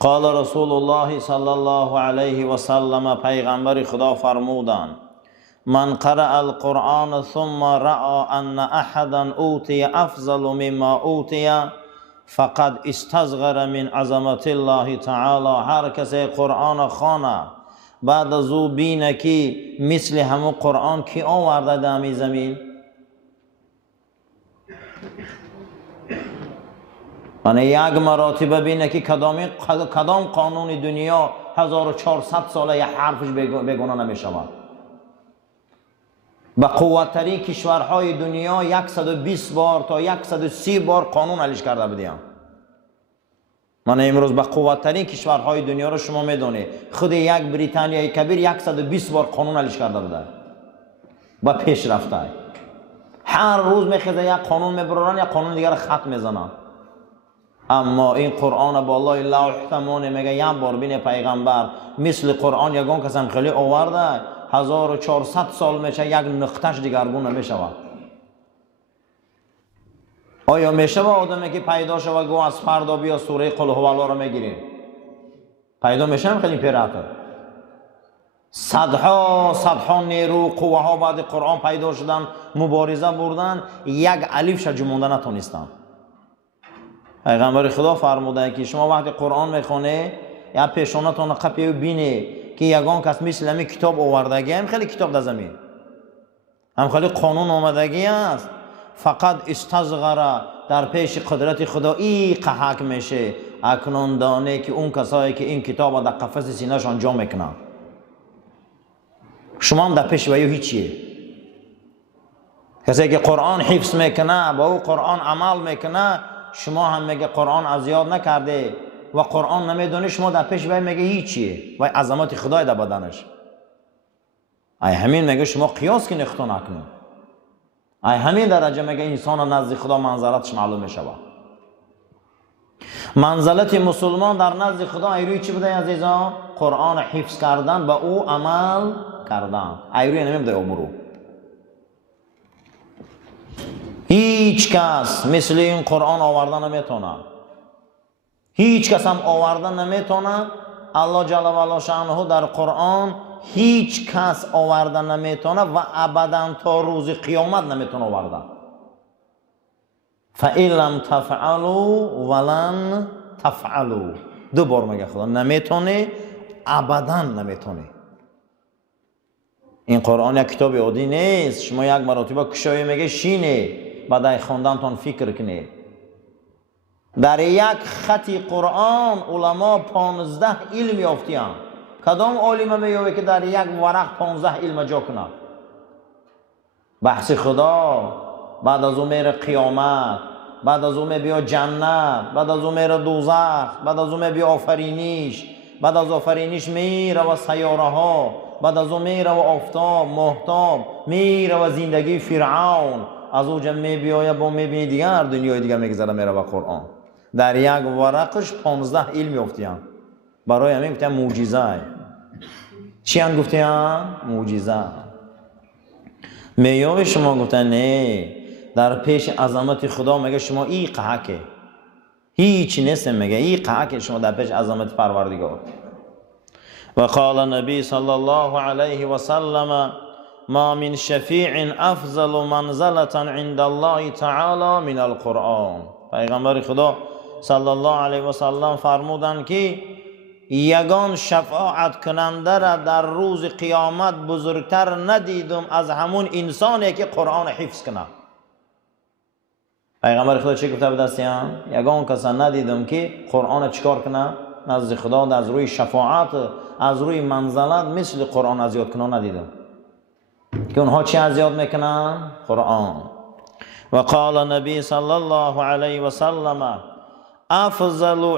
قال رسول الله صلی الله علیه و سلم، پیغمبر خدا فرمودند: من قرأ القرآن ثم رأى ان احدا اوتی افضل مما اوتی فقد استصغر من عظمت الله تعالی. هر کسی قرآن خوانه بعد از او بینه که مثل همون قرآن کی آورده دمی زمین، یعنی یک مراتبه بینه که کدام قانون دنیا 1400 ساله یه حرفش بگونه نمیشود. به قوتترین کشورهای دنیا 120 بار تا 130 بار قانون حلش کرده بودیم. من امروز به قوتترین کشورهای دنیا رو شما میدونید، خود یک بریتانیای کبیر 120 بار قانون حلش کرده بوده و پیش رفته. هر روز میخیزه یک قانون میبرن، یک قانون دیگر خط میزنن. اما این قرآن بالله لوح تمونه میگه یک بار بین پیغمبر مثل قرآن یگان کسم خیلی آورده 1400 سال میشه یک نقطش دیگرگون نمیشود. آیا میشود آدمی که پیدا شود گو از فردا بیا سوره قل هو الله رو میگیریم؟ پیدا میشه؟ خیلی پیراتر صدها نیرو قوه ها بعد قرآن پیدا شدن، مبارزه بردن، یک الف شجمونده نتونستن. پیغمبر خدا فرموده که شما وقتی قرآن میخونه یا پیشانتون قپی بینه که یگان کس مثل همین کتاب آوردگی، هم خیلی کتاب در زمین، هم خیلی قانون آمدگی است، فقط استصغر در پیش قدرت خدا ای قحک میشه. اکنون دانه که اون کسایی که این کتاب در قفس سینه‌شان انجام میکنن، شما هم در پیش ویو هیچیه. کسی که قرآن حفظ میکنه با او قرآن عمل میکنه، شما هم میگه قرآن از یاد نکرده و قرآن نمیدونی، شما در پیش وی میگه هیچیه و عظمت خدای در بدنش. ای همین میگه شما قیاس که نختو نکنید. ای همین درجه میگه انسان نزد خدا منزلتش معلوم میشود. منزلت مسلمان در نزد خدا ایروی چی بوده عزیزان؟ قرآن حفظ کردن، به او عمل کردن. ایروی نمیده امرو. هیچ کس مثل این قرآن آوردن نمیتونه. هیچ کس هم آوردن نمیتونه. الله جل و علا شأنه در قرآن هیچ کس آوردن نمیتونه و ابدا تا روز قیامت نمیتونه آوردن. فَإِن لَمْ تَفْعَلُوا وَلَنْ تَفْعَلُوا. دو بار میگه خدا نمیتونه، ابدا نمیتونه. این قرآن یک کتاب عادی نیست. شما یک مرتبه کشایی میگه شینه، بعد خواندنتون فکر کنید. در یک خط قرآن علما 15 علم یافتیان. کدام عالم میگه که در یک ورق 15 علم جا کنه؟ بحث خدا، بعد از اون میره قیامت، بعد از اون میبیا جنت، بعد از اون میره دوزخ، بعد از اون میبیا آفرینش، بعد از آفرینش میره و سیاره ها، بعد از اون میره و آفتاب، ماهتاب، میره و زندگی فرعون. از او جمع میبیایه با میبینی دیگر دنیای دیگر میگذره میره و قرآن. در یک ورقش 15 علم یافتیان. برای همین گفتن معجزه. چی هم گفتن؟ معجزه. میگه شما گفتن نه، در پیش عظمت خدا میگه شما ای قحکه، هیچ نیست. میگه ای قحکه شما در پیش عظمت پروردگار. و قال النبی صلی الله علیه و سلم: ما من شفیع افضل منزلة عند الله تعالی من القرآن. پیغمبر خدا صلی الله علیه و سلم فرمودند که یگان شفاعت کننده را در روز قیامت بزرگتر ندیدم از همون انسانی که قرآن حفظ کنه. پیغمبر خدا چی گفته بود؟ یگان کس ندیدم که قرآن چیکار کنه نزد خدا، از روی شفاعت، از روی منزلت مثل قرآن از یاد کنه ندیدم. که اونها چی از یاد میکنن؟ قرآن. و قال النبی صلی الله علیه و سلم: افضل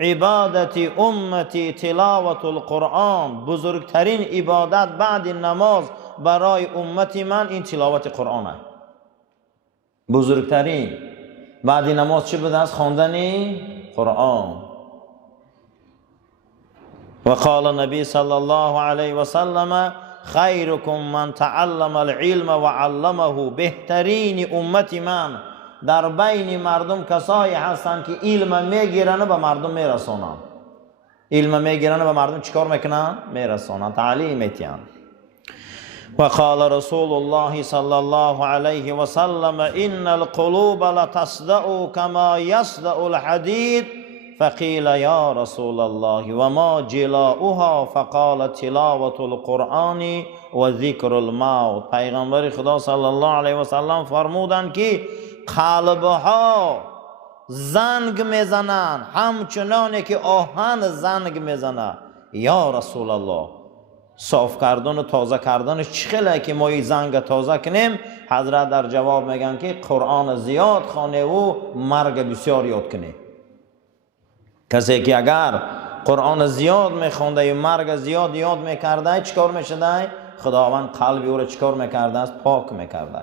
عبادتی امتی تلاوت القرآن. بزرگترین عبادت بعد نماز برای امتی من این تلاوت قرآن است. بزرگترین بعد نماز چی بوده؟ از خواندن قرآن. و قال النبی صلی الله علیه و سلم: خیرکم من تعلم العلم و علمه. بهترین امتی من در بین مردم کسایی هستند که علم میگیرن و به مردم میرسونن. علم میگیرن و به مردم چیکار میکنن؟ میرسونن، تعلیم میتین. و قال رسول الله صلی الله علیه و سلم ان القلوب لتصدع كما يصدع الحديد فقیل یا رسول الله و ما جلاؤها فقال تلاوة القرآن و ذکر الموت. پیغمبر خدا صلی الله علیه و سلم فرمودند که قلبها زنگ میزنن همچنانی که آهن زنگ میزنه. یا رسول الله صاف کردن و تازه کردنش چخیله که ما این زنگ تازه کنیم؟ حضرت در جواب میگن که قرآن زیاد خوانه و مرگ بسیار یاد کنه. کسی که اگر قرآن زیاد میخونده و مرگ زیاد یاد میکرده چیکار میشده؟ خداوند قلبی او را چیکار میکرده است؟ پاک میکرده.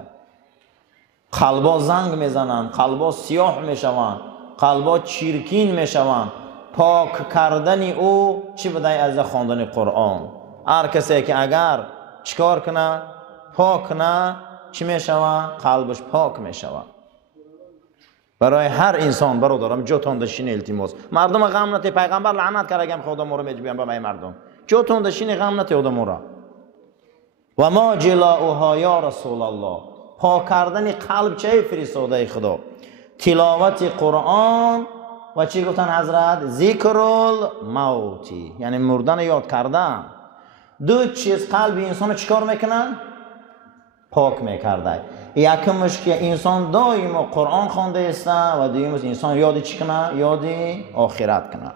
قلبا زنگ میزنن، قلبا سیاه میشوند، قلبا چیرکین میشوند. پاک کردن او چی بده از خواندن قرآن؟ هر کسی که اگر چیکار کنه؟ پاک کنه چی میشوه؟ قلبش پاک میشوه. برای هر انسان برادرم جوتون دشین التماس. مردم غم نتی، پیغمبر لعنت کرد اگه خدا ما رو میجبیان به مردم. جوتون دشین غم نتی آدم را. و ما جلاؤها یا رسول الله. پاک کردن قلب چه فرستاده خدا؟ تلاوت قرآن و چی گفتن حضرت؟ ذکر الموتی، یعنی مردن یاد کردن. دو چیز قلب انسان چیکار میکنن؟ پاک میکرده. یکمش که انسان دائم قرآن خوانده است و دومش انسان یاد چی کنه؟ یاد آخرت کنه.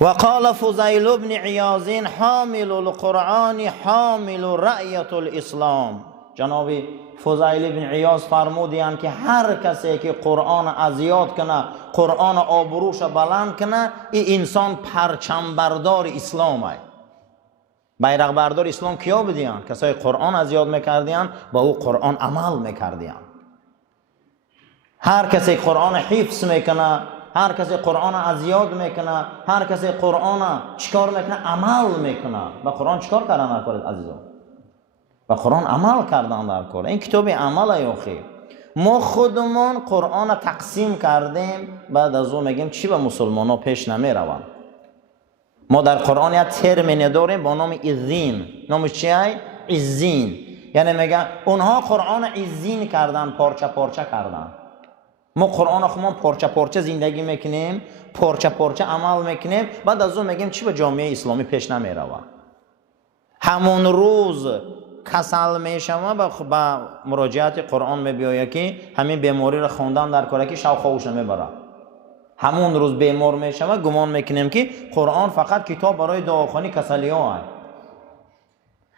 و قال فضیل بن عیاض حامل القرآن حامل رأیت الاسلام. جناب فضیل بن عیاض فرمودند که هر کسی که قرآن از یاد کنه، قرآن آبروش بلند کنه، این انسان پرچم بردار اسلام است. بیرق بردار اسلام کیا بدیان؟ کسای قرآن از یاد میکردیان، با او قرآن عمل میکردیان. هر کسی قرآن حفظ میکنه، هر کسی قرآن از یاد میکنه، هر کسی قرآن چیکار میکنه؟ عمل میکنه. با قرآن چیکار کردن در کار عزیزان؟ با قرآن عمل کردن در کار. این کتاب عمل ایاخی. ما خودمون قرآن تقسیم کردیم، بعد از اون میگیم چی به مسلمان ها پیش نمیروند. ما در قرآن یک ترمینی داریم با نام عزین. نامش چیه؟ عزین. یعنی میگن اونها قرآن عزین کردن، پارچه پارچه کردن. ما قرآن خودمون پارچه پارچه زندگی میکنیم، پارچه پارچه عمل میکنیم، بعد از اون میگیم چی به جامعه اسلامی پیش نمیروه. همون روز کسل میشم با مراجعت قرآن میبیاید که همین بیماری را خوندن در کاره که شوق خوش نمیبره. همون روز بیمار میشم گمان میکنیم که قرآن فقط کتاب برای دعاخوانی کسلی ها هست.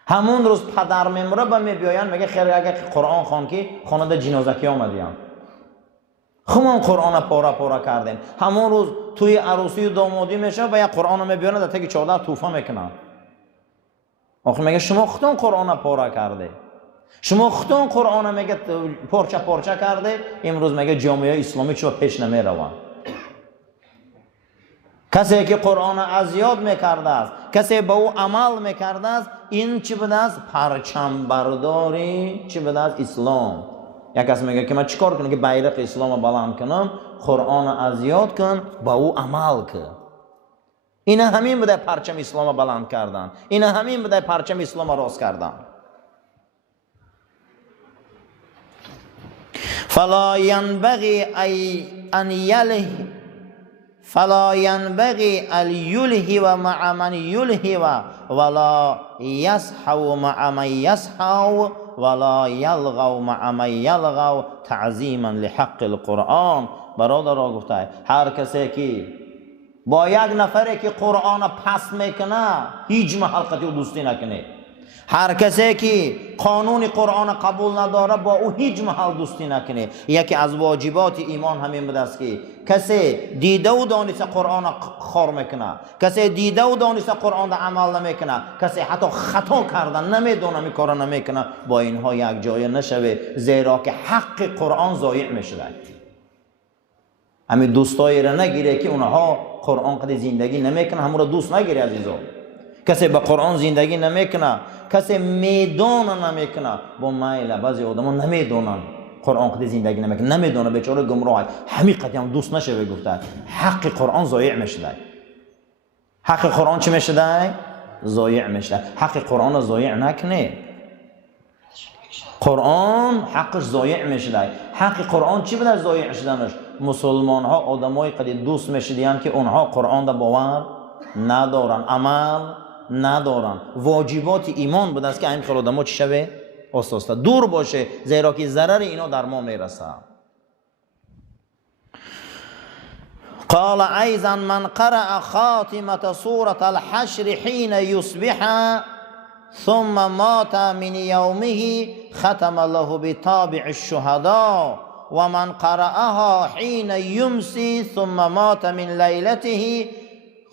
همون روز پدر میمره با میبیاین میگه خیر اگر قرآن خوان که خانده جنازکی آمدیم. خمون قرآن پاره پاره کردیم. همون روز توی عروسی و دامادی میشه و یک قرآن میبیانه در تک 14 توفه میکنن. آخه میگه شما خودتون قرآن پاره کرده، شما خودتون قرآن میگه پارچه پارچه کرده. امروز میگه جامعه اسلامی چرا پیش نمیروند؟ کسی که قرآن از یاد میکرده است، کسی با او عمل میکرده است، این چی بوده است؟ پرچم برداری چی بوده است؟ اسلام. یک کس میگه که من چیکار کنم که بیرق اسلام بلند کنم؟ قرآن از یاد کن، با او عمل کن. این همین بوده پرچم اسلام بلند کردن، این همین بوده پرچم اسلام راست کردن. فلا ينبغي ان يله فلا ينبغي ان يلهو مع من يلهو ولا يسحو مع من يسحو ولا يلغو مع من يلغو تعظیما لحق القرآن. برادر را گفته هر کسی که با یک نفری که قرآن پس میکنه هیچ محل قطعی دوستی نکنه. هر کسی که قانون قرآن قبول نداره با او هیچ محل دوستی نکنه. یکی از واجبات ایمان همین بوده است که کسی دیده و دانسته قرآن خار میکنه، کسی دیده و دانسته قرآن در عمل نمیکنه، کسی حتی خطا کردن نمیدونه می کار نمیکنه، با اینها یک جای نشوه، زیرا که حق قرآن ضایع میشه. همین دوستایی را نگیره که اونها قرآن قد زندگی نمیکنه، همون را دوست نگیره عزیزان. کسی با قرآن زندگی نمیکنه، کسی میدونه نمیکنه. با میل بعضی آدما نمیدونن قرآن قدی زندگی نمیکنه، نمیدونه بیچاره گمراه، همین قدیم دوست نشه گفته حق قرآن ضایع میشه. حق قرآن چی میشه؟ ضایع میشه. حق قرآن رو ضایع نکنه. قرآن حقش ضایع میشه. حق قرآن چی بوده ضایع شدنش؟ مسلمان ها آدمای قدی دوست میشدن که اونها قرآن را باور ندارن، عمل ندارن. واجبات ایمان بوده است که این خیلی آدم‌ها چی شوه؟ آساسته دور باشه، زیرا که ضرر اینا در ما میرسه. قال ایضا من قرأ خاتمة سورة الحشر حين يصبح ثم مات من يومه ختم له بتابع الشهداء ومن قرأها حين يمسي ثم مات من لیلته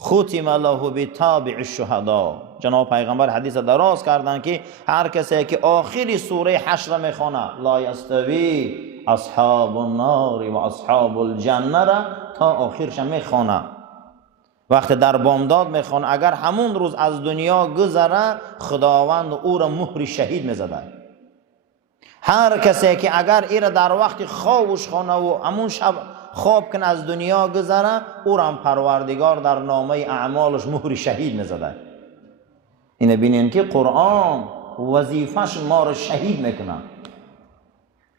ختم له بتابع الشهداء. جناب پیغمبر حدیث دراز کردن که هر کسی که آخری سوره حشر میخونه لا یستوی اصحاب النار و اصحاب الجنه را تا آخرش میخونه، وقتی در بامداد میخونه اگر همون روز از دنیا گذره خداوند او را مهر شهید میزده. هر کسی که اگر ایره در وقت خوابش خونه و همون شب خواب کنه از دنیا گذره او را هم پروردگار در نامه اعمالش مهر شهید میزده. اینه بینین که قرآن وظیفش ما را شهید میکنه.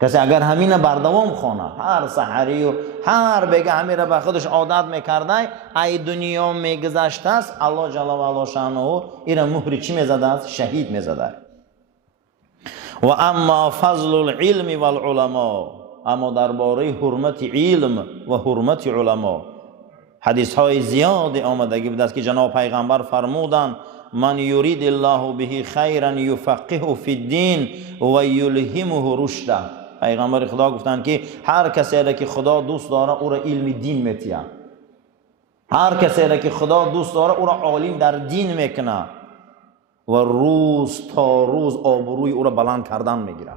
کسی اگر همین بردوام خونه هر سحری و هر بگه همین را به خودش عادت میکرده ای دنیا میگذشته است الله جل و علا شانه ایره مهر چی میزده است؟ شهید میزده. و اما فضل العلم والعلماء، اما درباره حرمت علم و حرمت علما حدیث های زیاد آمدگی بوده است که جناب پیغمبر فرمودند من یرید الله به خیرا یفقهه فی الدین و یلهمه رشدا. پیغمبر خدا گفتند که هر کسی را که خدا دوست داره او را علم دین میتیه، هر کسی را که خدا دوست داره او را عالم در دین میکنه و روز تا روز آبروی او را بلند کردن میگیره.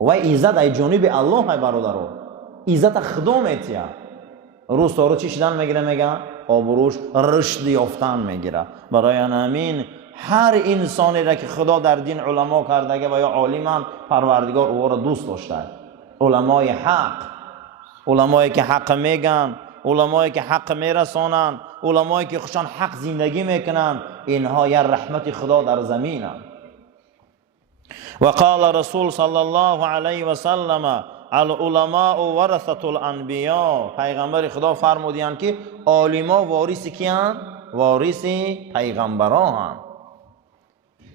و عزت ای جانب الله ای برادرو، عزت خدا میتیه. روز تا روز چی شدن میگیره؟ میگه آبروش رشد یافتن میگیره. برای همین هر انسانی را که خدا در دین علما کردگه و یا عالمان پروردگار او را دوست داشته. علمای حق، علمایی که حق میگن، علمایی که حق میرسانن، علمایی که خوشان حق زندگی میکنن، اینها یا رحمت خدا در زمینن. و قال رسول صلی الله علیه و سلم العلماء ورثة الانبیاء. پیغمبر خدا فرمودند که عالما وارث کیان؟ وارث پیغمبران.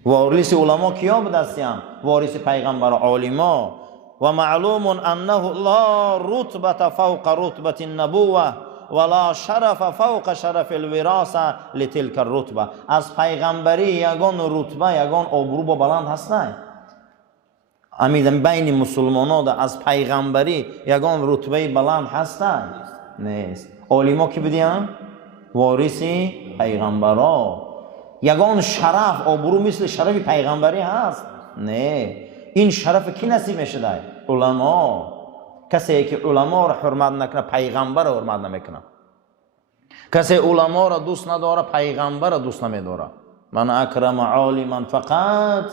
وارث علما کیا بودند؟ وارث پیغمبر عالما. و معلوم انه لا رتبه فوق رتبه النبوه ولا شرف فوق شرف الوراثه لتلك الرتبه. از پیغمبری یگان رتبه یگان آبرو با بلند هستند. امیدم بین مسلمانان از پیغمبری یگان رتبه بلند هستند؟ نیست. عالما کی بودند؟ وارث پیغمبران. یگان شرف آبرو مثل شرف پیغمبری هست؟ نه. این شرف کی نصیب میشه؟ علما. کسی که علما را حرمت نکنه پیغمبر را حرمت نمیکنه. کسی علما را دوست نداره پیغمبر را دوست نمیداره. من اکرم عالما فقط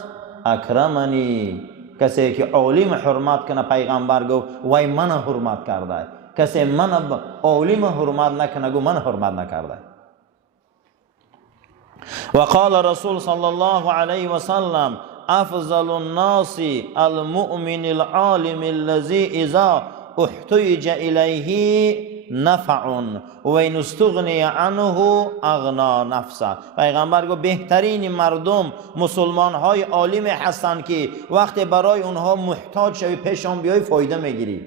اکرمنی. کسی که عالم حرمت کنه پیغمبر گو وای من حرمت کرده. کسی من عالم حرمت نکنه گو من حرمت نکرده. و قال رسول صلی الله علیه و سلم افضل الناس المؤمن العالم الذي اذا احتیج الیه نفع و این استغنی عنه اغنا نفسه. پیغمبر گفت بهترین مردم مسلمان های عالم هستند که وقتی برای اونها محتاج شوی پیشان بیای فایده میگیری.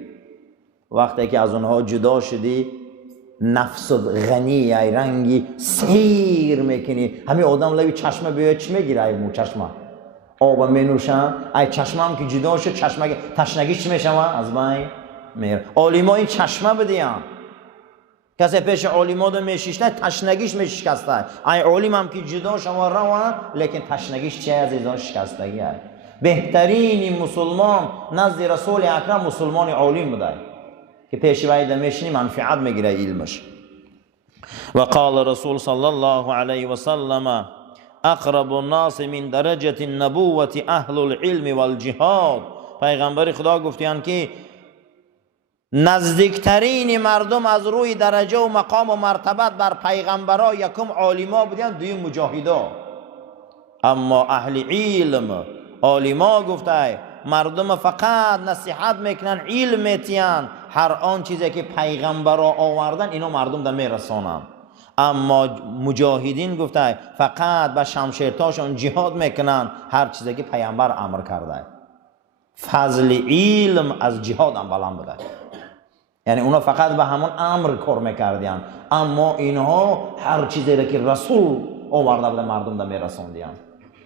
وقتی که از اونها جدا شدی نفس غنی ای رنگی سیر میکنی. همین آدم لبی چشمه بیای چی میگیره؟ ای مو چشمه آب مینوشن. ای چشمه هم که جدا شد چشمه تشنگی چی میشه؟ از بین میره. عالما این چشمه بدیان. کسی پیش عالما دو میشیشته تشنگیش میشکسته. ای عالم هم که جدا شما روان لیکن تشنگیش چه عزیزان شکستگی هست. بهترین مسلمان نزد رسول اکرم مسلمان عالم بوده که پیش وید میشنی منفعت میگیره علمش. و قال رسول صلی الله علیه و سلم اقرب الناس من درجه النبوة اهل العلم والجهاد. پیغمبر خدا گفتیان که نزدیکترین مردم از روی درجه و مقام و مرتبت بر پیغمبرا یکم عالما بودن، دویم مجاهدا. اما اهل علم عالما گفته مردم فقط نصیحت میکنن، علم میتین، هر آن چیزی که پیغمبرا آوردن اینو مردم در میرسانن. اما مجاهدین گفته فقط به شمشیرتاشون جهاد میکنن، هر چیزی که پیغمبر امر کرده. فضل علم از جهاد هم بلند بوده، یعنی اونا فقط به همون امر کار میکردین، اما اینها هر چیزی را که رسول آورده بوده مردم در میرساندین.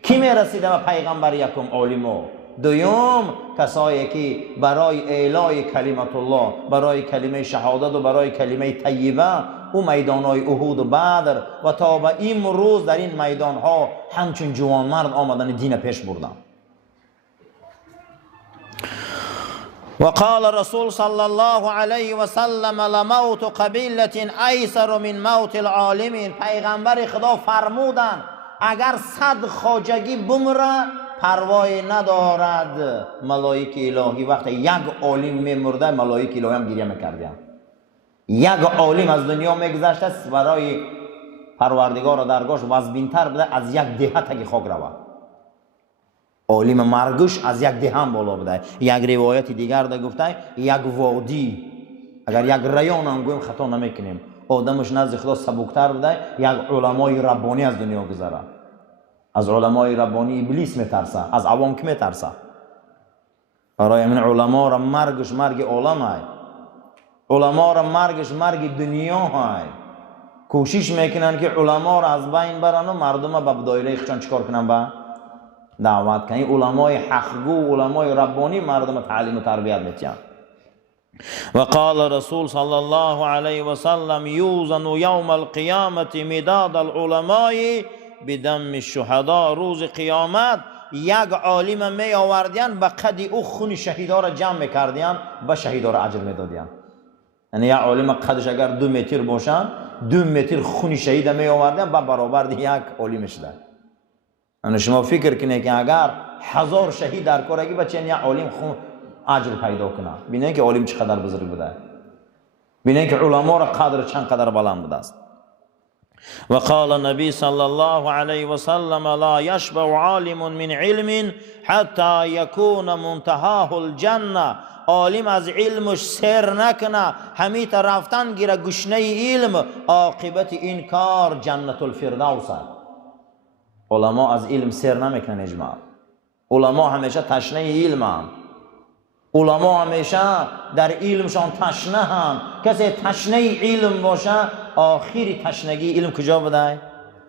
کی میرسیده به پیغمبر؟ یکم عالما، دوم کسایی که برای اعلای کلمت الله، برای کلمه شهادت و برای کلمه طیبه او میدانهای احد و بدر و تا به امروز در این میدانها همچون جوانمرد آمدن دین پیش بردن. وقال رسول صلی الله علیه و سلم لموت قبیلة ایسر من موت العالمین. پیغمبر خدا فرمودن اگر 100 خواجگی بمره پروای ندارد ملائکه الهی. وقتی یک عالم میمرده ملائکه الهی هم گریه میکردن. یک عالم از دنیا میگذشته برای پروردگار و درگاهش وزبینتر بوده از یک دهه تگی خاک رود. عالم مرگش از یک دهه هم بالا بوده. یک روایت دیگر ده گفته یک وادی، اگر یک ریان هم گویم خطا نمیکنیم، آدمش نزد خدا سبکتر بوده یک علمای ربانی از دنیا گذره. از علمای ربانی ابلیس میترسه، از عوام که میترسه. برای همین علما را مرگش مرگ عالم های، علما را مرگش مرگ دنیا های. کوشش میکنن که علما را از بین برن و مردم به دایره خودشان چیکار کنن؟ به دعوت کنن. علمای حقگو، علمای ربانی مردم تعلیم و تربیت میتین. وقال رسول صلی الله علیه و سلم یوزن یوم القیامت مداد العلماء بدم الشهداء. روز قیامت یک عالم می آوردین به قد او خون شهیدا را جمع میکردین، به شهیدا را اجر میدادین. یعنی یک عالم قدش اگر 2 متر باشن 2 متر خون شهید می آوردین به برابر یک عالم شده. یعنی شما فکر کنید که اگر 1000 شهید در کارگی بچین یک عالم خون اجر پیدا کنه، ببینید که عالم چقدر بزرگ بوده، ببینید که علما را قدر چند قدر بلند بوده است. وقال النبي صلى الله عليه وسلم لا يشبع عالم من علم حتى يكون منتهاه الجنة. عالم از علمش سیر نکنه، همیت رفتن گیره گشنه علم، عاقبت این کار جنت الفردوس. علما از علم سیر نمیکنن اجماع. علما همیشه تشنه علم هم. علما همیشه در علمشان تشنه هم. کسی تشنه علم باشه آخری تشنگی علم کجا بوده؟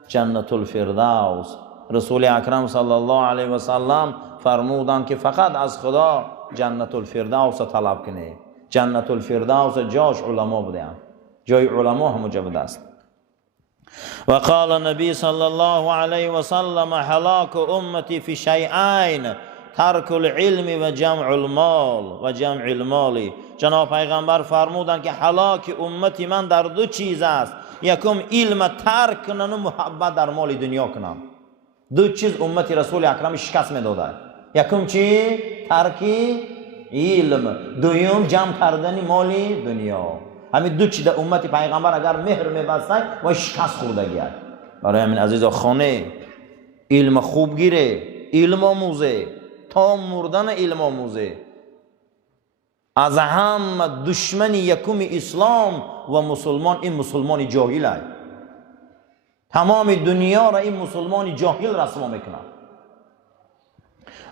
جنت الفردوس. رسول اکرم صلی الله علیه و سلم فرمودند که فقط از خدا جنت الفردوس طلب کنه. جنت الفردوس جاش علما بودن، جای علما همونجا بوده است. وقال النبي صلى الله عليه وسلم هلاك امتي في شيئين ترک العلم و جمع المال و جمع المال. جناب پیغمبر فرمودند که هلاک امتی من در 2 چیز است. یکم علم ترک کنن و محبت در مال دنیا کنن. 2 چیز امتی رسول اکرم شکست میداده. یکم چی؟ ترکی علم، دوم جمع کردن مال دنیا. همین 2 چیز امتی پیغمبر اگر مهر میبستن و شکست خورده گیاد. برای همین عزیزا خانه علم خوب گیره، علم آموزه تا مردن علم آموزه. از هم دشمن یکم اسلام و مسلمان این مسلمان جاهل است. تمام دنیا را این مسلمان جاهل رسوا میکنه.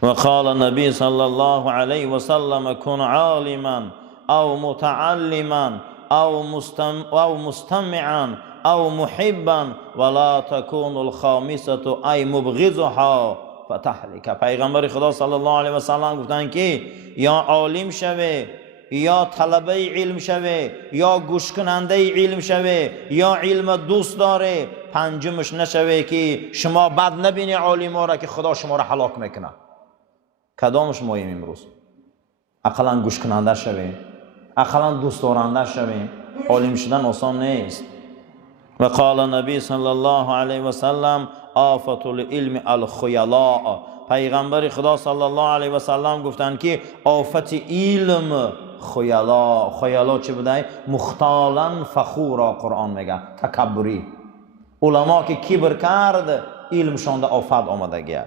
وقال النبي صلى الله عليه وسلم كن عالما او متعلما او مستمعا او محبا ولا تكون الخامسة ای مبغضها فتحلک. پیغمبر خدا صلی الله علیه و سلم گفتن که یا عالم شوه، یا طلبه علم شوه، یا گوش کننده علم شوه، یا علم دوست داره، پنجمش نشوه که شما بد نبینی عالم را که خدا شما را هلاک میکنه. کدامش مایم امروز؟ اقلا گوش کننده شوه، اقلا دوست دارنده شوه. عالم شدن آسان نیست. وقال النبي صلى الله عليه وسلم آفة العلم الخيلاء. پیغمبر خدا صلی الله علیه و سلم گفتند که آفت علم خیالا چه بوده؟ مختالا فخورا قرآن میگه، تکبری. علما که کبر کرد علمشان ده آفت آمده گیاد.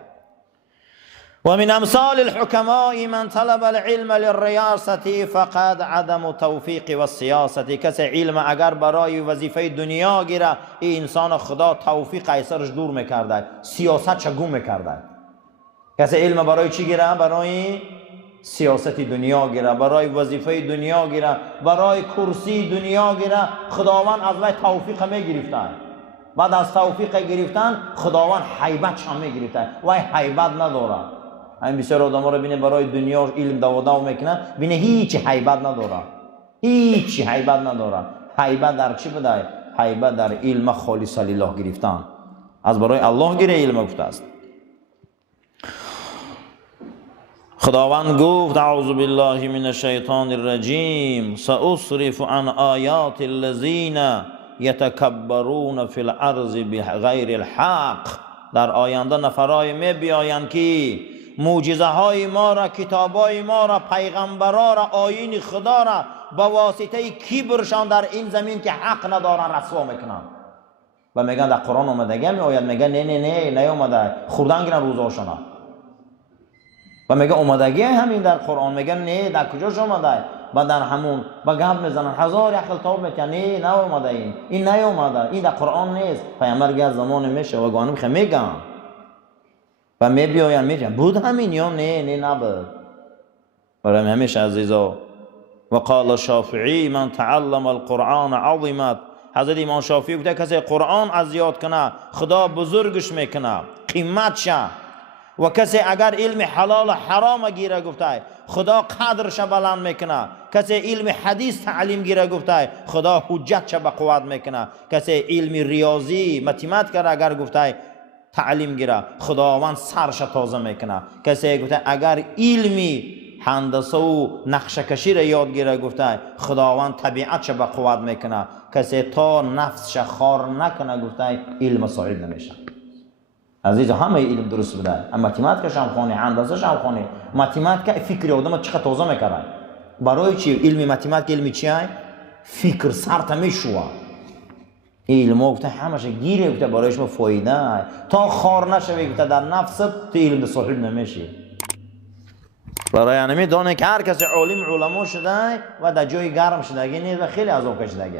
و من امثال الحکماء من طلب العلم للریاست فقد عدم توفیق و سیاست. کسی علم اگر برای وظیفه دنیا گیره، این انسان خدا توفیق ایسرش دور میکرده، سیاست چگون میکرده. کسی علم برای چی گیره؟ برای سیاست دنیا گیره، برای وظیفه دنیا گیره، برای کرسی دنیا گیره، خداوند از وی توفیق میگرفته. بعد از توفیق گرفتن خداوند حیبت هم میگرفته، وی حیبت نداره. این بسیار آدم ها رو بینه برای دنیا علم دو میکنه، بینه هیچ حیبت نداره، هیچ حیبت نداره. حیبت در چی بوده؟ حیبت در علم خالص لله گرفتن، از برای الله گیره علم گفته است. خداوند گفت اعوذ بالله من الشیطان الرجیم سأصرف عن آیات الذین یتکبرون فی الارض بغیر الحق. در آینده نفرای می بیایند که معجزه های ما را، کتاب های ما را، پیغمبرا را، آیین خدا را با واسطه کبرشان در این زمین که حق ندارن رسوا میکنن. و میگن در قرآن اومده می آید، میگن نه اومده، خوردن گیرن روزاشونه. و میگه اومدگی همین در قرآن، میگن نه در کجاش اومده؟ و در همون با گپ میزنن، هزار عقل تاب میکنن نه اومده، این نیومده، این در قرآن نیست. پیامبر گه زمان میشه و گانم خه میگن و میبیاین میگن بود همین یا نه نبود. برای همیشه عزیزا و قال شافعی من تعلم القرآن عظمت. حضرت امام شافعی گفته کسی قرآن از یاد کنه خدا بزرگش میکنه، قیمت شه. و کسی اگر علم حلال و حرام گیره گفته خدا قدرش بلند میکنه. کسی علم حدیث تعلیم گیره گفته خدا حجتش به قوت میکنه. کسی علم ریاضی متیمت کرده اگر گفته تعلیم گیره خداوند سرش تازه میکنه. کسی گفته اگر علمی هندسه و نقشه کشی را یاد گیره گفته خداوند طبیعتش به قوت میکنه. کسی تا نفسش خار نکنه گفته علم صاحب نمیشه. عزیز همه علم درست بوده، متیماتیکش هم خونه، هندسه‌ش هم خونه. متیماتیک فکر آدم چقدر تازه میکنه. برای چی علم متیماتیک؟ علم چیه؟ فکر سرت میشوه. علم گفته همش گیره گفته برایش با فایده تا خار نشوی گفته در نفست تو علم صاحب نمیشی. برای همین دانه که هر کسی عالم علما شده و در جای گرم شدگی نیست و خیلی عذاب کشیدگی.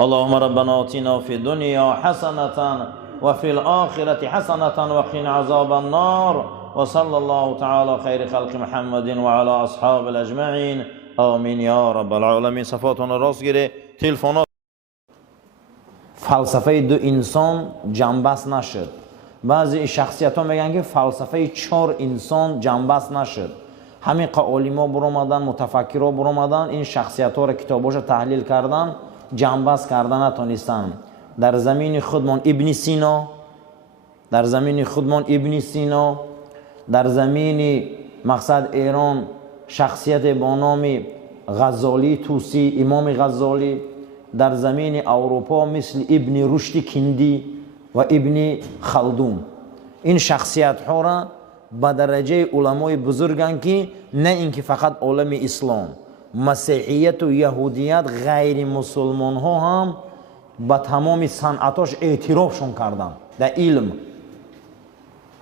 اللهم ربنا آتنا فی الدنیا حسنة وفي الآخرة حسنة وقنا عذاب النار وصلى الله تعالى خير خلق محمد وعلى أصحاب الأجمعين آمين يا رب العالمين. صفاتنا راست گیره تلفونات. فلسفه دو انسان جنبست نشد. بعضی شخصیت ها میگن که فلسفه 4 انسان جنبست نشد. همین علما برآمدن، متفکرها برآمدن، این شخصیت ها را کتاباش تحلیل کردن، جنبست کردن نتونستن. در زمین خودمان ابن سینا، در زمین خودمان ابن سینا، در زمین مقصد ایران شخصیت با نام غزالی توسی، امام غزالی، در زمین اروپا مثل ابن رشد کندی و ابن خلدون. این شخصیت ها را به درجه علمای بزرگن که نه اینکه فقط علم اسلام، مسیحیت و یهودیت غیر مسلمان ها هم با تمام صنعتاش اعترافشون کردن در علم.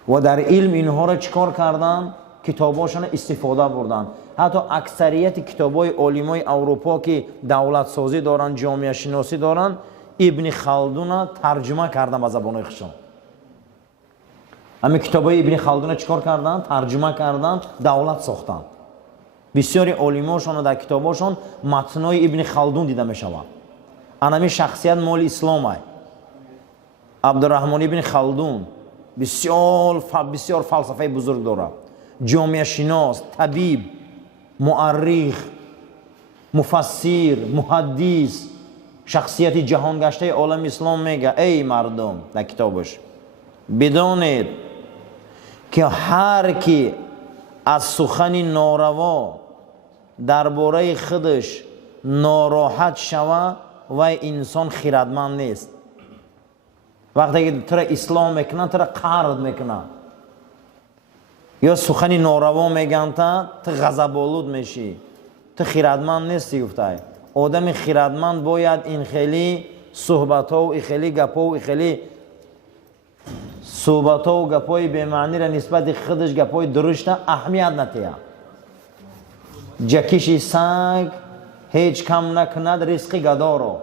و در علم اینها را چیکار کردن؟ کتاباشون استفاده بردن. حتی اکثریت کتابای علمای اروپا که دولت سازی دارن، جامعه شناسی دارن، ابن خلدون ترجمه کردن به زبان خودشون. همین کتابای ابن خلدون چیکار کردن؟ ترجمه کردن، دولت ساختن. بسیاری علماشون در کتاباشون متنای ابن خلدون دیده میشود. انمی شخصیت مال اسلام است. عبدالرحمن ابن خلدون بسیار فلسفه بزرگ داره. جامعه شناس، طبیب، مؤرخ، مفسر، محدث، شخصیت جهان گشته عالم اسلام میگه ای مردم در کتابش بدانید که هر کی از سخن ناروا درباره خودش ناراحت شوه و انسان خردمند نیست. وقتی که تو را اسلام میکنن تو را قرد میکنن، یا سخنی ناروا میگن تو غضب‌آلود میشی، تو خیرتمند نیستی. گفته آدم خیرتمند باید این خیلی صحبت ها و این خیلی گپا و این خیلی صحبت ها و گپای به معنی را نسبت خودش گپای درشت اهمیت نتیه. جکشی سگ هیچ کم نکند رزق گدا رو.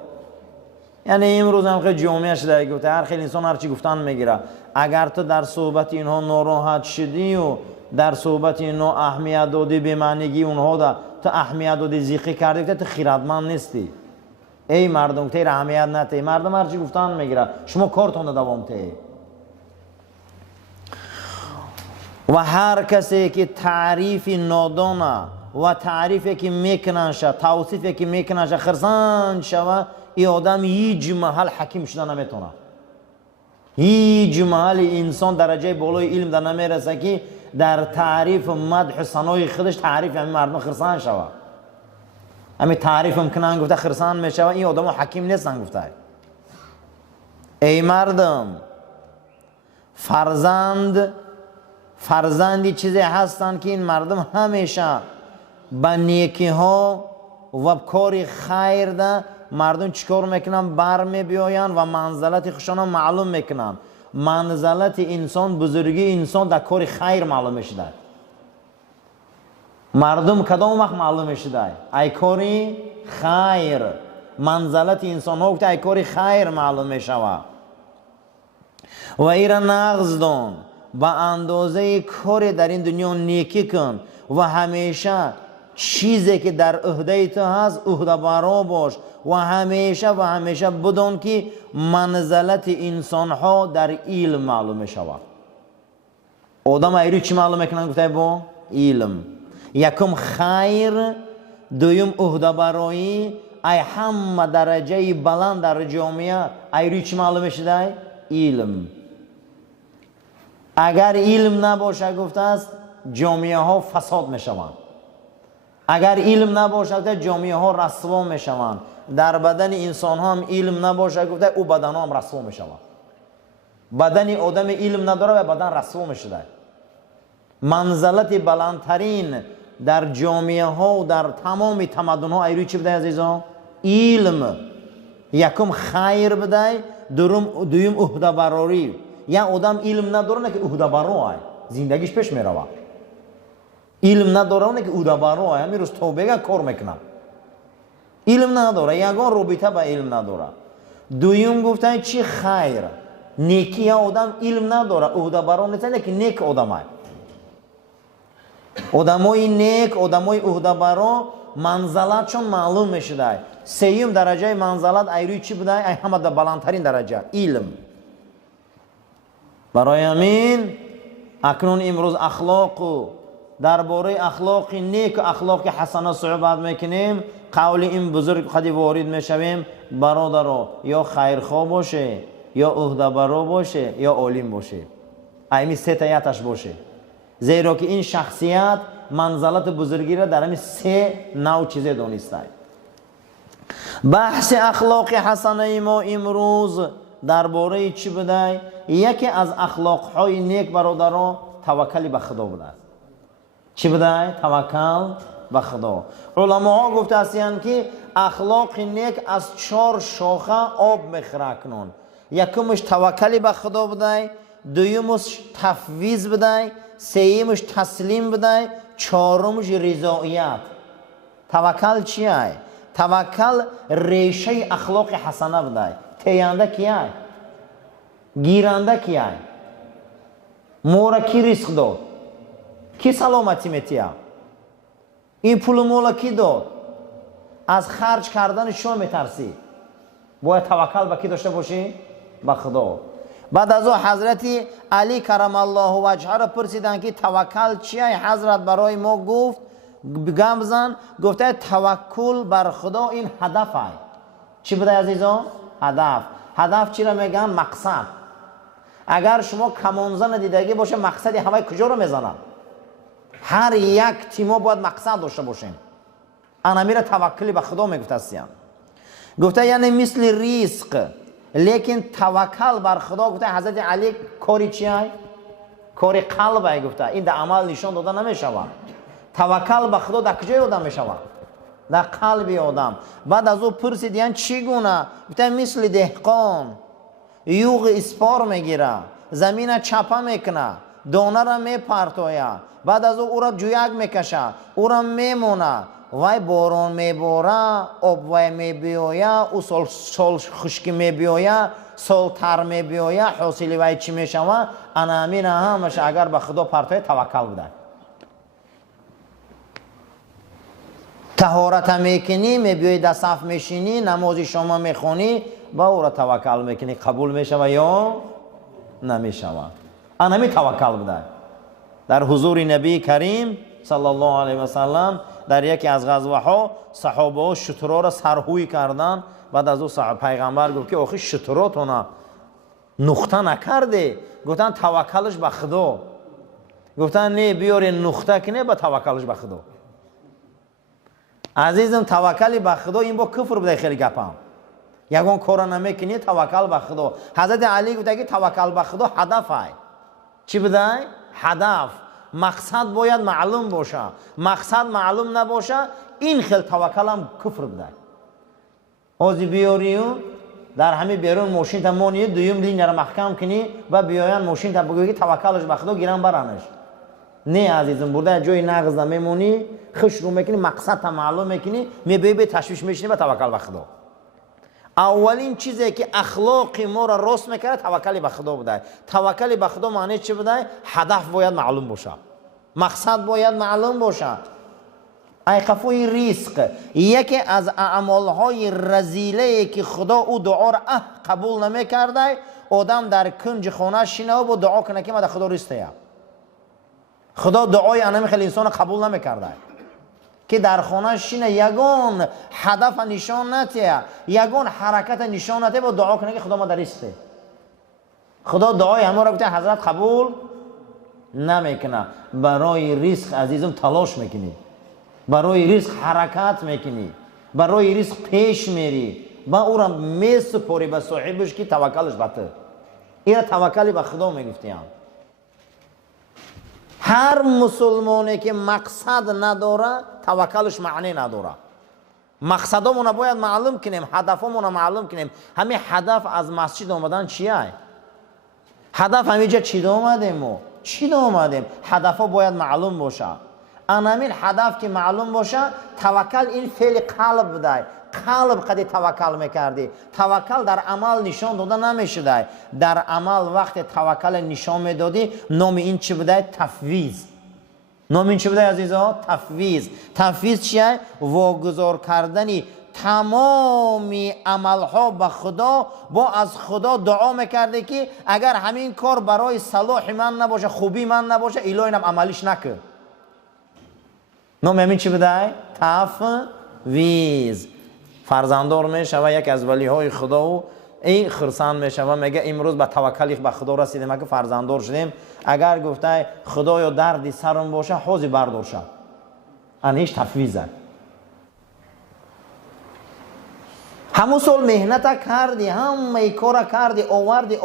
یعنی امروز هم خیلی جامعه شده گفته هر خیلی انسان هرچی گفتن میگیره. اگر تو در صحبت اینها ناراحت شدی و در صحبت اینها اهمیت دادی به معنیگی اونها دا تو اهمیت دادی زیخی کردی تو خیرتمند نیستی. ای مردم تیر اهمیت نتی، مردم هرچی گفتن میگیره، شما کارتون دوام تی. و هر کسی که تعریف نادانه و تعریفی که میکننشه، توصیفی که میکننشه خرسان شوه، این آدم هیچ محل حکیم شده نمیتونه. هیچ محل انسان درجه بالای علم در نمیرسه که در تعریف مدح ثنای خودش تعریف همین مردم خرسان شوه. همین تعریف میکنن گفته خرسان میشوه، این آدم حکیم نیستن. گفته ای مردم فرزندی چیزی هستن که این مردم همیشه به نیکی ها و کار خیر ده مردم چیکار میکنن برمی بیاین و منزلت خودشون معلوم میکنن. منزلت انسان، بزرگی انسان در کار خیر معلوم میشه. مردم کدام وقت معلوم میشه؟ ای کار خیر. منزلت انسان ها ای کار خیر معلوم میشه. و ایرا نغز دان با اندازه کار در این دنیا نیکی کن و همیشه چیزی که در عهده تو هست عهده برا باش و همیشه بدون که منزلت انسان ها در علم معلوم شود. آدم ایری چی معلوم میکنن؟ گفته با علم. یکم خیر، دویم عهده برایی. ای همه درجه بلند در جامعه ایری چی معلوم شده؟ علم. اگر علم نباشه گفته است جامعه ها فساد میشوند. اگر علم نباشه جامعه ها رسوا میشوند. در بدن انسان ها هم علم نباشه گفته او بدن ها هم رسوا میشوند. بدن آدم علم نداره و بدن رسوا میشه. منزلت بلندترین در جامعه ها و در تمام تمدن ها ایروی چی بده عزیزان؟ علم. یکم خیر بده، دویم عهده براری. یا آدم علم نداره نه که عهده برای زندگیش پیش میروه. علم نداره نه که عهده برای همین روز توبه کار میکنه. علم نداره، یگان رابطه با علم نداره. دویم گفتن چی خیر، نیکی. آدم علم نداره، عهده برای نیست نه که نیک آدمه. آدمای نیک، آدمای عهده برای منزلتشون معلوم میشه. سوم درجه منزلت ایروی چی بوده؟ ای همه در بلندترین درجه علم. برای همین اکنون امروز اخلاق و درباره اخلاق نیک و اخلاق حسنه صحبت میکنیم. قول این بزرگ خودی وارد میشویم. برادرها یا خیرخواه باشه، یا عهده برا باشه، یا عالم باشه. ایمی سه تایتش باشه. زیرا که این شخصیت منزلت بزرگی را در همین سه نوع چیزه دانسته. بحث اخلاق حسنه ما امروز درباره چی بوده؟ یکی از اخلاقهای نیک برادران توکل به خدا بوده. چی بوده؟ توکل به خدا. علماء گفته هستند که اخلاق نیک از 4 شاخه آب میخوره کنن. یکمش توکل به خدا بوده، دویمش تفویض بوده، سومش تسلیم بوده، چهارمش رضایت. توکل چیه؟ توکل ریشه اخلاق حسنه بوده. تیانده کیه؟ گیرنده کیه؟ مورا کی رزق داد؟ کی سلامتی میتیه؟ این پول مولا کی داد؟ از خرج کردن شما میترسی. باید توکل به کی داشته باشی؟ به خدا. بعد از او حضرت علی کرم الله وجهه را پرسیدن که توکل چیه؟ حضرت برای ما گفت، گم زن، گفته توکل بر خدا این هدفه. چی بوده عزیزان؟ هدف. هدف چی را میگن؟ مقصد. اگر شما کمانزن دیدگی باشه مقصدی همه کجا رو میزنن؟ هر یک تیما باید مقصد داشته باشیم. انا میره توکلی به خدا میگفته هستیم. گفته یعنی مثل رزق، لیکن توکل بر خدا گفته حضرت علی کاری چیه؟ کاری قلب گفته، این در عمل نشان داده نمیشود. توکل به خدا در کجای آدم میشود؟ در قلب آدم. بعد از او پرسیدین چگونه؟ گفته مثل دهقان یوغ اسپار میگیره، زمین چپه میکنه، دانه را میپرتویه، بعد از او را جویک میکشه، او را میمونه، وای باران میباره، آب وای میبیایه، او سال خشکی میبیایه، سال تر میبیایه، حاصل وای چی میشوه؟ انا همین همش اگر به خدا پرتوی توکل بوده. طهارت میکنی، میبیایی در صف میشینی، نماز شما میخونی، با او را توکل میکنی، قبول میشوه یا نمیشوه؟ انا همین توکل بوده. در حضور نبی کریم صلی الله علیه و سلم در یکی از غزوه‌ها صحابه ها شترها را سرهوی کردن. بعد از او پیغمبر گفت که آخه شتراتون نقطه نکرده؟ گفتن توکلش به خدا. گفتن نه بیاری نقطه کنه با توکلش به خدا. عزیزم توکل به خدا این با کفر بوده. خیلی گپم یگان کار نمیکنی توکل به خدا. حضرت علی گفته که توکل به خدا هدف های چی بوده؟ هدف، مقصد باید معلوم باشه. مقصد معلوم نباشه این خیلی توکل هم کفر بوده. آزی بیاری در همین بیرون ماشین تا مونی دویم لینی را محکم کنی و بیاین ماشین تا بگویی توکلش به خدا گیرن برانش. نه عزیزم برده جای نغز نمیمونی، خش رو میکنی، مقصد تا معلوم میکنی، میبی به تشویش میشنی به توکل به خدا. اولین چیزی که اخلاق ما را راست میکرد توکل به خدا بوده. توکل به خدا معنی چی بوده؟ هدف باید معلوم باشه، مقصد باید معلوم باشه. ای خفوی رزق یکی از اعمالهای رذیله که خدا او دعا را قبول نمیکرده، آدم در کنج خانه شینه و با دعا کنه که من در خدا رزق دهیم. خدا دعای انمی خیلی انسان قبول نمیکرده که در خانه شینه یگان هدف نشان نتیه، یگان حرکت نشان نتیه با دعا کنه که خدا ما در رزق ده. خدا دعای همه را بگه حضرت قبول نمیکنه. برای رزق عزیزم تلاش میکنی، برای رزق حرکت میکنی، برای رزق پیش میری و او را میسپاری به صاحبش که توکلش بته. این توکلی به خدا میگفتیم. هر مسلمانی که مقصد نداره توکلش معنی نداره. مقصدمون باید معلوم کنیم، هدفمون معلوم کنیم. همین هدف از مسجد آمدن چیه؟ هدف همیجا چی آمدیم و چی آمدیم؟ هدف باید معلوم باشه. همین هدف که معلوم باشه توکل این فعل قلب بوده. قلب قد توکل میکردی. توکل در عمل نشان داده نمیشده. در عمل وقت توکل نشان میدادی نام این چی بوده؟ تفویض. نام این چی بوده عزیزا؟ تفویض. تفویض چیه؟ واگذار کردنی تمامی عملها به خدا، با از خدا دعا میکرده که اگر همین کار برای صلاح من نباشه، خوبی من نباشه، الهی اینم عملیش نکن. نام همین چی بوده؟ تفویض. فرزندار میشوه یک از ولی های خدا و این خرسند میشوه میگه امروز به توکلی به خدا رسیدیم، اگه فرزندار شدیم، اگر گفته خدایا دردی سرم باشه حوزی بردار شد، انیش تفویضه. همون سال مهنت کردی، همه کار کردی، آوردی،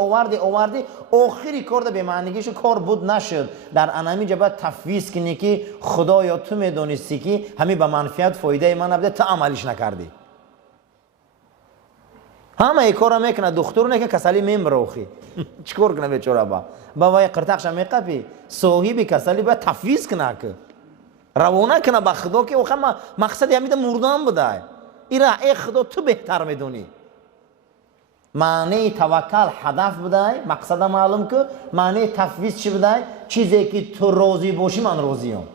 آخری کار به معنیگیش کار بود نشد. در انمی جبه تفویض کنی که خدایا تو میدونستی که همین به منفعت فایده من نبوده، تو عملیش نکردی. همه کارا میکنه، دکتر نه که کسلی میمروخی چیکار کنه بیچاره با وای قرتقش میقپی صاحب کسلی باید تفویض کنه که روانه کنه به خدا که اوخه مقصد همین مردن بوده. ایره ای خدا تو بهتر میدونی. معنی توکل هدف بوده، مقصد معلوم که. معنی تفویض چی بوده؟ چیزی که تو راضی باشی من راضیم.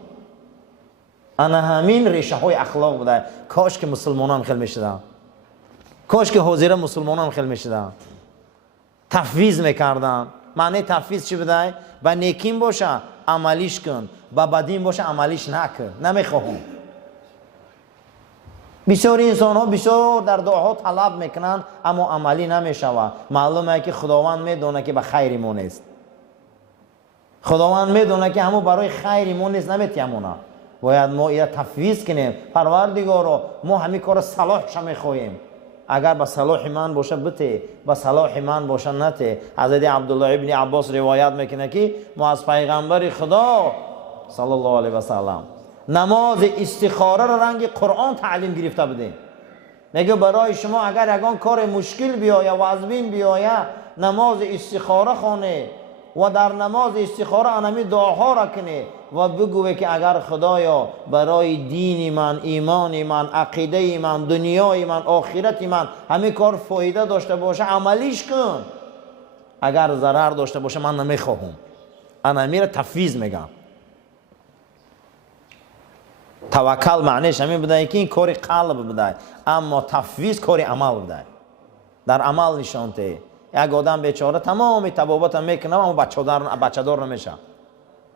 انا همین ریشه های اخلاق بوده. کاش که مسلمانان خیلی میشدن، کاش که حاضر مسلمانان خیلی میشدن، تفویض میکردن. معنی تفویض چی بوده؟ با نیکیم باشه عملیش کن، با بدیم باشه عملیش نکن. نمیخواهم. بسیار انسان ها بسیار در دعاها طلب میکنن اما عملی نمیشوه. معلومه که خداوند میدونه که به خیر ما نیست. خداوند میدونه که همون برای خیر ما نیست، نمیتیمونه. باید ما ایره تفویض کنیم. پروردگارا ما همین کار صلاحش میخواهیم. اگر به صلاح من باشه بته، به صلاح من باشه نته. حضرت عبدالله ابن عباس روایت میکنه که ما از پیغمبر خدا صلی الله علیه و سلم نماز استخاره را رنگ قرآن تعلیم گرفته بودیم. میگه برای شما اگر یگان کار مشکل بیایه و از بین بیایه نماز استخاره خونه و در نماز استخاره انمی دعاها را کنه و بگوه که اگر خدایا برای دین من، ایمان من، عقیده من، دنیای من، آخرت من همه کار فایده داشته باشه عملیش کن. اگر ضرر داشته باشه من نمیخواهم. انمی را تفویض میگم. توکل معنیش همین بوده که این کاری قلب بوده، اما تفویض کاری عمل بوده، در عمل نشان ده. یک آدم بیچاره تمام تبابت میکنه اما بچه دار نمیشه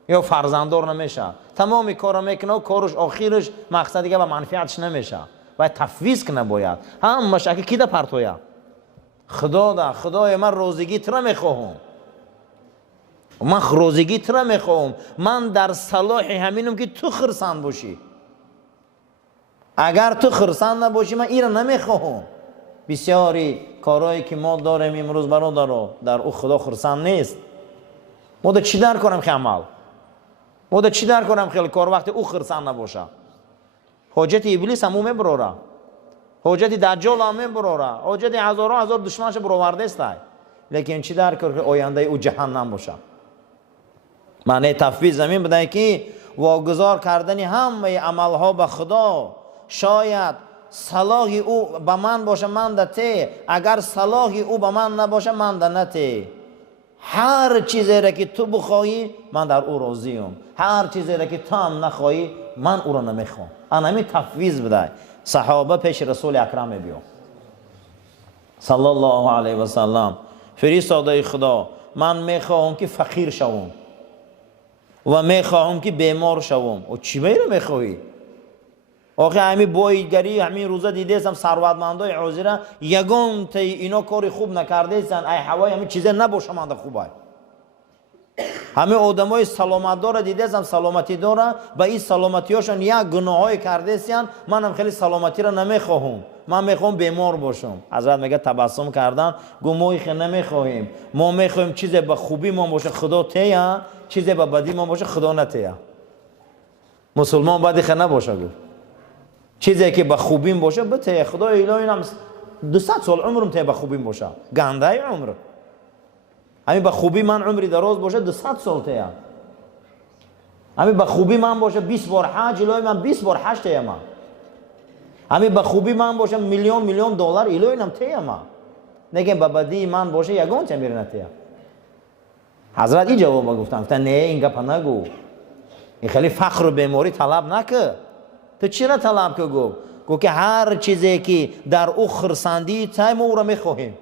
یا فرزنددار نمیشه، تمام کار میکنه و کارش آخرش مقصد دیگه و منفعتش نمیشه. باید تفویض کنه. باید هم مشکل کی ده پرتویا خدا ده. خدای من روزگی تر میخواهم، من روزگی تر میخواهم، من در صلاح همینم که تو خرسند باشی. اگر تو خرسند نباشی من ایران نمیخواهم. بسیاری کارهایی که ما داریم امروز برادر در او خدا خرسند نیست. ما چی در کنم که عمل، ما چی در کنم خیلی کار وقتی او خرسند نباشه. حاجت ابلیس هم میبروره، حاجت دجال هم میبروره، حاجت هزار دشمنش برآورده است. لیکن چی در کنه که آینده او جهنم باشه. معنی تفویض زمین بده که واگذار کردن همه عملها به خدا. شاید صلاح او به من باشه من دته، اگر صلاح او به من نباشه من نته. هر چیزی را که تو بخواهی من در او راضیم، هر چیزی را که تو هم نخواهی من او را نمیخوام. همین تفویض بده. صحابه پیش رسول اکرم بیا صلی الله علیه و سلم فرستاده خدا، من میخواهم که فقیر شوم و میخواهم که بیمار شوم. و چی میخواهی؟ آخه همین بایدگری همین روزا دیدیستم ثروتمندای عوزیره یگان تی اینا کاری خوب نکردیستن ای هوای همین چیزه نباشه من خوبه. همه آدمای سلامت داره دیدیستم سلامتی داره به این سلامتی هاشون یک گناهای کردیستن. منم خیلی سلامتی را نمیخواهم، من میخوام بیمار باشم. حضرت میگه تبسم کردن گو ما خیلی نمیخواهیم، ما میخواهیم چیزی به خوبی ما باشه خدا تیه، چیزی به بدی ما باشه خدا نتیه. مسلمان بدی خیلی نباشه گفت، چیزی که به خوبیم باشه بته. خدا الهی اینم 200 سال عمرم ته به خوبیم باشه، گنده عمر. همین به خوبی من عمری دراز باشه 200 سال ته. همین به خوبی من باشه 20 بار حج الهی من 20 بار حج ته من. همین به خوبی من باشه میلیون دلار الهی نم ته من. نگه به بدی من باشه یگان چه میره نته. حضرت این جواب گفتن نه این گپ نگو، این خیلی فقر و بیماری طلب نکه. تو چرا طلب که گو که هر چیزی که در او خرسندی تای ما او را میخواهیم،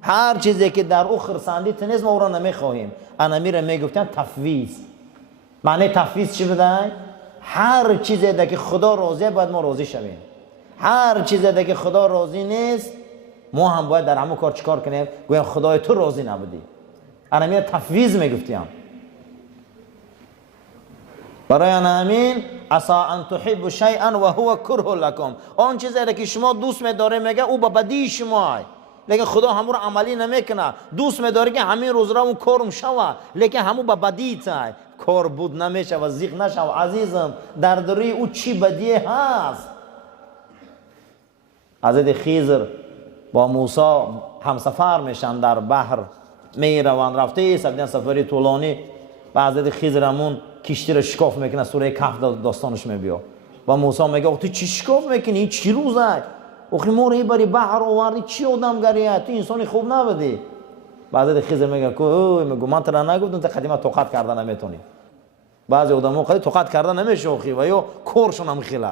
هر چیزی که در او خرسندی تنیز ما او را نمیخواهیم. انا میره میگفتن تفویض. معنی تفویض چی بده؟ هر چیزی ده که خدا راضیه باید ما راضی شویم، هر چیزی ده که خدا راضی نیست ما هم باید در همون کار چیکار کنیم؟ گویم خدای تو راضی نبودی. انا میره تفویض میگفتیم. برای همین عسى ان تحبوا شیئا و هو کره لکم، آن چیزی که شما دوست می‌داره میگه او به بدی شما، لیکن خدا همون رو عملی نمیکنه. دوست می‌داره که همین روز را اون کارم شوه، لیکن همون به بدی تای کار بود نمیشه و زیغ نشه. عزیزم در دری او چی بدی هست؟ حضرت خضر با موسی همسفر میشن در بحر میروند، رفته سفری طولانی و حضرت خضر همون کشتی را شکاف میکنه. سوره کهف داستانش میبیا و موسی میگه تو چی شکاف میکنی؟ این چی روزه؟ اخی ما رو بری بحر آوردی چی آدمگریه؟ تو انسانی خوب نبودی. بعد خضر میگه من ترا نگفتم تا قدیما طاقت کردن نمیتونی. بعضی آدم‌ها قدی طاقت کردن نمیشه اخی و یا کورشون هم خیلی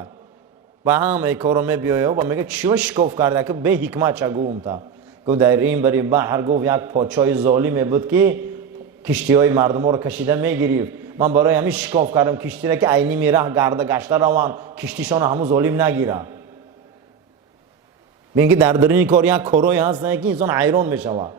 و همه کارو میبیایه و میگه چی شکاف کرده که به حکمت چه گفتم. گفت در این بری بحر گفت یک پادشاه ظالمی بود که کشتی‌های مردم رو کشیده میگرفت. من برای همین شکاف کردم کشتی را که عینی میره گرده گشته روان کشتیشون همون ظالم نگیره. ببین در درین کار یک کارایی هست که انسان حیران میشود.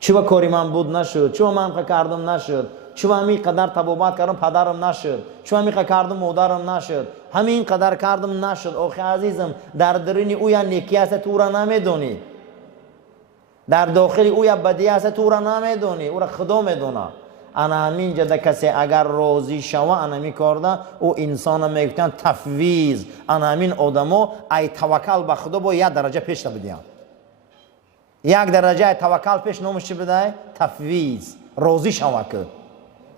چه با کاری من بود نشد، چه من کردم نشد. چون همین قدر تبوبات کردم پدرم نشد، چون همین قدر کردم مادرم نشد، همین قدر کردم نشد. آخه عزیزم در درونی او یا نیکی است تو را نمیدونی، در داخل او یا بدی است تو را نمیدونی، او را خدا میدونه. انا همین جده کسی اگر راضی شوه انا می کرده او انسان میگفتن تفویض. انا همین آدمو ای توکل به خدا با یک درجه پیش بدیم، یک درجه توکل پیش نامش چی بده؟ تفویض. راضی شوه که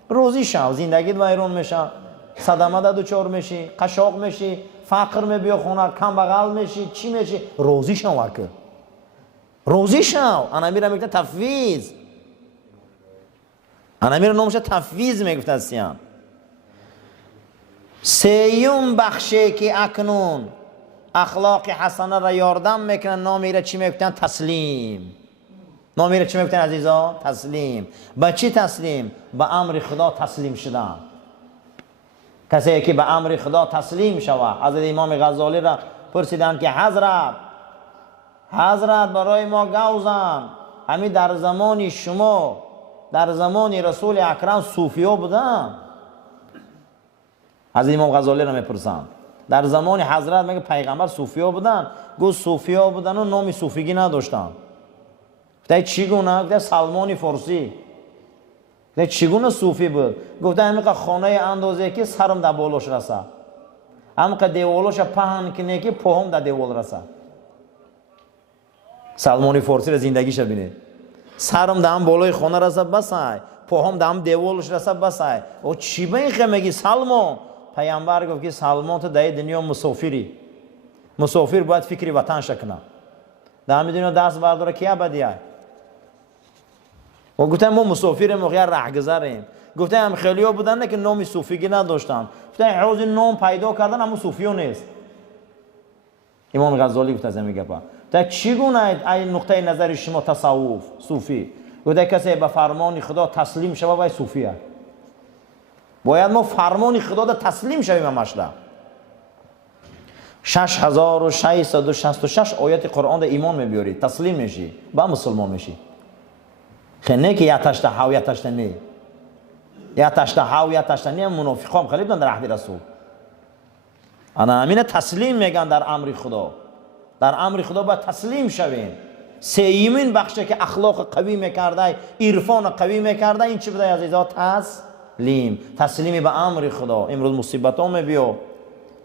راضی شو، زندگیت ویران میشه، صدمه ده دوچار میشی، قشاق میشی، فقر میبیا خونه، کم بغل میشی، چی میشی؟ راضی شوه که راضی شو. انا میرم میگه تفویض، انا میرم نامش تفویض میگفت هستیم. سیوم بخشه که اکنون اخلاق حسنه را یاردم میکنن، نامیره چی میگفتن؟ تسلیم. نامیره چی میگفتن عزیزا؟ تسلیم. با چی تسلیم؟ با امر خدا تسلیم شدن. کسی که به امر خدا تسلیم شود. حضرت امام غزالی را پرسیدن که حضرت برای ما گوزن، همین در زمان شما در زمان رسول اکرم صوفی ها بودن؟ حضرت امام غزالی را میپرسن در زمان حضرت میگه پیغمبر صوفی ها بودن؟ گفت صوفی ها بودن و نام صوفیگی نداشتن. گفت چگونه؟ گفت سلمان فارسی. گفت چگونه صوفی بود؟ گفت همین خانه اندازه که سرم در بالاش رسه، همین دیوالش پهن کنه که پاهم در دیوال رسه. سلمان فارسی را زندگیش بینه، سرم دام بالای خانه رسه بسای، پاهم دام دیوالش رسه بسای. او چی به این میگی سلمان؟ پیامبر گفت که سلمان تو در دنیا مسافری، مسافر باید فکری وطن شکنه. در دنیا دست برداره کیا بدیه؟ و گفتم ما مسافریم و غیر رهگذریم. گفتم خیلی ها بودن که نام صوفیگی نداشتن. گفتم حوض نام پیدا کردن اما صوفی ها نیست. امام غزالی گفت از این میگه تا چگونه این نقطه نظر شما تصوف صوفی؟ گفته کسی به فرمان خدا تسلیم شوه و صوفیه. باید ما فرمان خدا را تسلیم شویم. همشده 6666 آیت قرآن را ایمان میبیاری، تسلیم میشی، با مسلمان میشی. خیلی نه که یا تشتهو یا تشتنی، یا تشتهو یا تشتنی هم منافقان خیلی بودن در عهد رسول. انا همین تسلیم میگن در امر خدا. در امر خدا باید تسلیم شویم. سیمین بخشه که اخلاق قوی میکرده، عرفان قوی میکرده، این چی بوده عزیزا؟ تسلیم به امر خدا. امروز مصیبت ها میبیا،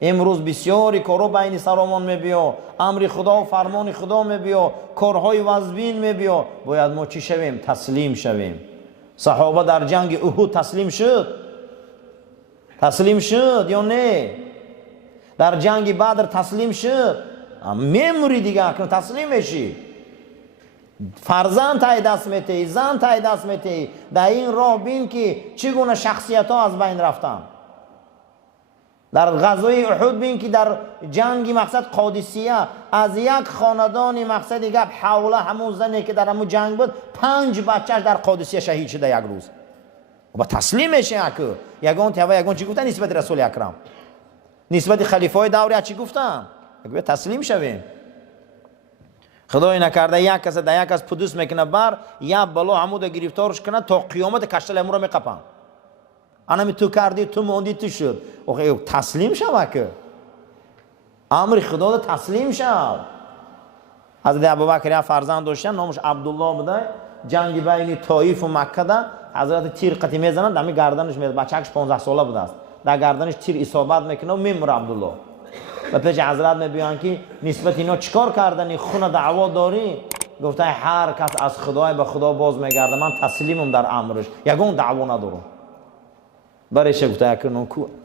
امروز بسیاری کارو بین سرامان میبیا، امر خدا و فرمان خدا میبیا، کارهای وزبین میبیا. باید ما چی شویم؟ تسلیم شویم. صحابه در جنگ احد تسلیم شد یا نه؟ در جنگ بدر تسلیم شد؟ میموری دیگه اکنون تسلیم میشی. فرزند تای دست میتی، زن تای دست میتی. در این راه بین که چگونه شخصیت ها از بین رفتن. در غزوه احد بین که در جنگی مقصد قادسیه از یک خاندانی مقصد دیگه حوله همون زنی که در همون جنگ بود 5 بچهش در قادسیه شهید شده یک روز. با تسلیم میشه اکو. یگان چی گفتن نسبت رسول اکرم؟ نسبت خلیفه های دوری چی گفتن؟ تسلیم شویم. خدای نکرده یک کس در یک کس پدوس میکنه بر یا بلا عمود گرفتارش کنه تا قیامت کشتل امور میقپن. انا می تو کردی، تو موندی، تو شد. اوه تسلیم شو که امر خدا تسلیم شو. حضرت ابوبکر فرزند داشتن نامش عبدالله بوده. جنگ بین طائف و مکه ده حضرت تیر قطی میزنن، دمی گردنش میاد. بچه‌اش 15 ساله بوده است. در گردنش تیر اصابت میکنه و میمیره عبدالله. و پیش حضرت میبیان که نسبت اینا چیکار کردن؟ خون دعوا داری؟ گفته هر کس از خدای به خدا باز میگرده، من تسلیمم در امرش، یگون دعوا ندارم. برایش گفته که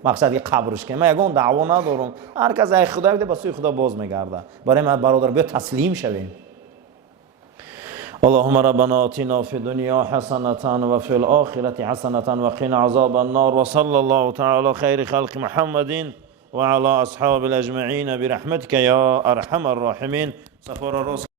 مقصد که قبرش کنه، من یگون دعوا ندارم، هر کس از خدای بده به سوی خدا باز میگرده. برای من برادر بیا تسلیم شویم. اللهم ربنا آتنا في الدنيا حسنة وفي الآخرة حسنة وقنا عذاب النار وصلى الله تعالى على خير خلق محمد وعلى أصحاب الأجمعين برحمتك يا أرحم الراحمين.